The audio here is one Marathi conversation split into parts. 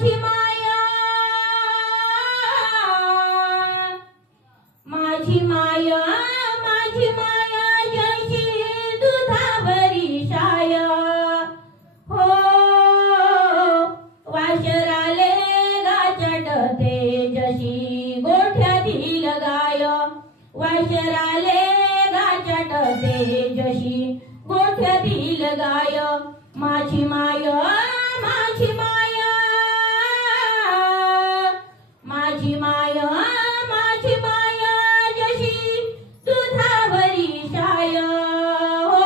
माझी माया, माझी माया, माझी माया जशी दुधावरी छाया. हो वाशराले गाचटते जशी गोठ्यातील गाय. वाशराले गाचटते जशी गोठ्यातील गाय. माझी माया, माझी माया, माझी माया, माझी माया जशी दुधावरी छाया. हो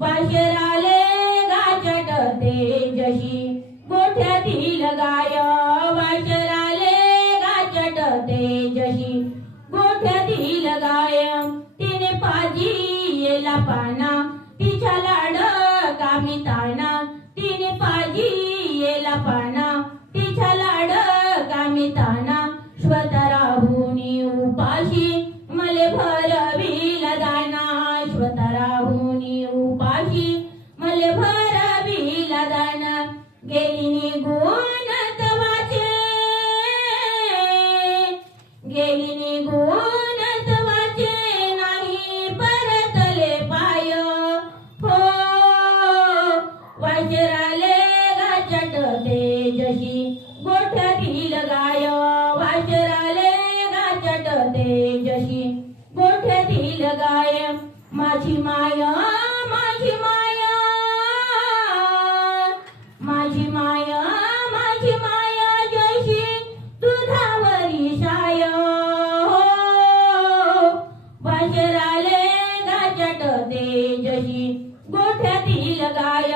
वाशराले गाचटते जशी गोठ्यातील गाय. वाशराले गाचटते जशी गोठ्यातील गाय. तिने पाजी येला पाना तिच्या लाड कामी ताना. तिने पाजी येला पाना तिच्या लाड कामी ताना. स्वतराहुनी उपाशी मले भरविला दाना. स्वतराहुनी उपाशी मले भरविला दाना. गेली निघून तवाचे, गेली निघून तवाचे नाही परतले पाय. हो वाशराले गाचटते जशी गोठ्यातील गाय. वाशराले गाचटते जशी गोठ्यातील गाय. माझी माया, माझी माया, माझी माया, माझी माया जशी दुधावरी छाया. हो वाशराले गाचटते जशी गोठ्यातील गाय.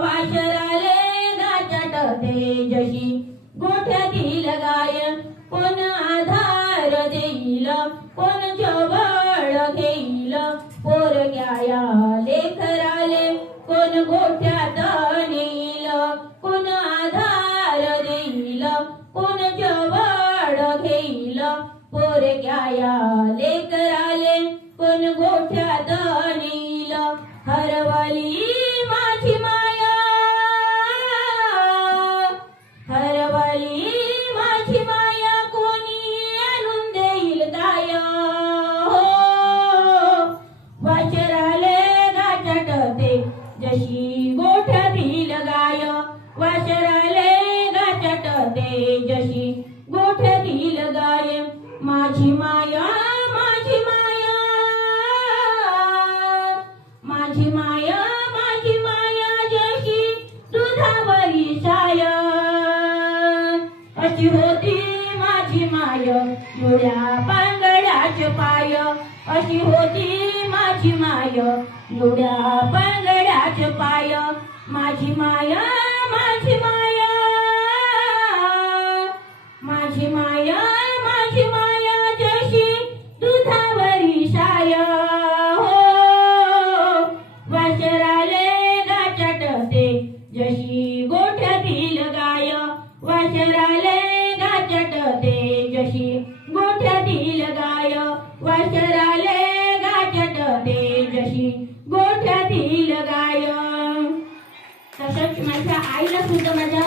वाशराले गाचटते जशी गोठ्यातील गाय. कोण आधार देईल, कोण जवळ घेईल. पोरग्याया लेकराले कोण गोठ्यात नेईल. कोण आधार देईल, कोण जवळ घेईल. पोरग्याया लेकराले कोण गोठ्यात नेईल. हरवली माझी माया, हरवली माझी माया कोणी आणून देईल गाय. हो वाशराले गाचटते जशी गोठ्यातील गाय. वाशराले गाचटते जशी गोठ्यातील गाय. माझी माया, माझी माया, माझी माया, माझी माया जशी दुधावरी छाया. अशी होती माझी माय जुड्या पांगड्याचे पाय. अशी होती माझी माय जुड्या पांगड्याचे पाय. माझी माया, माझी माया, माझी माया, माझी माया जशी दुधावरी छाया. हो वाशराले गाचटते जशी गोठ्यातील गाय. वाशराले गाचटते जशी गोठ्यातील गाय. वाशराले गाचटते जशी गोठ्यातील गाय. तसंच माझ्या आईला सुद्धा माझ्या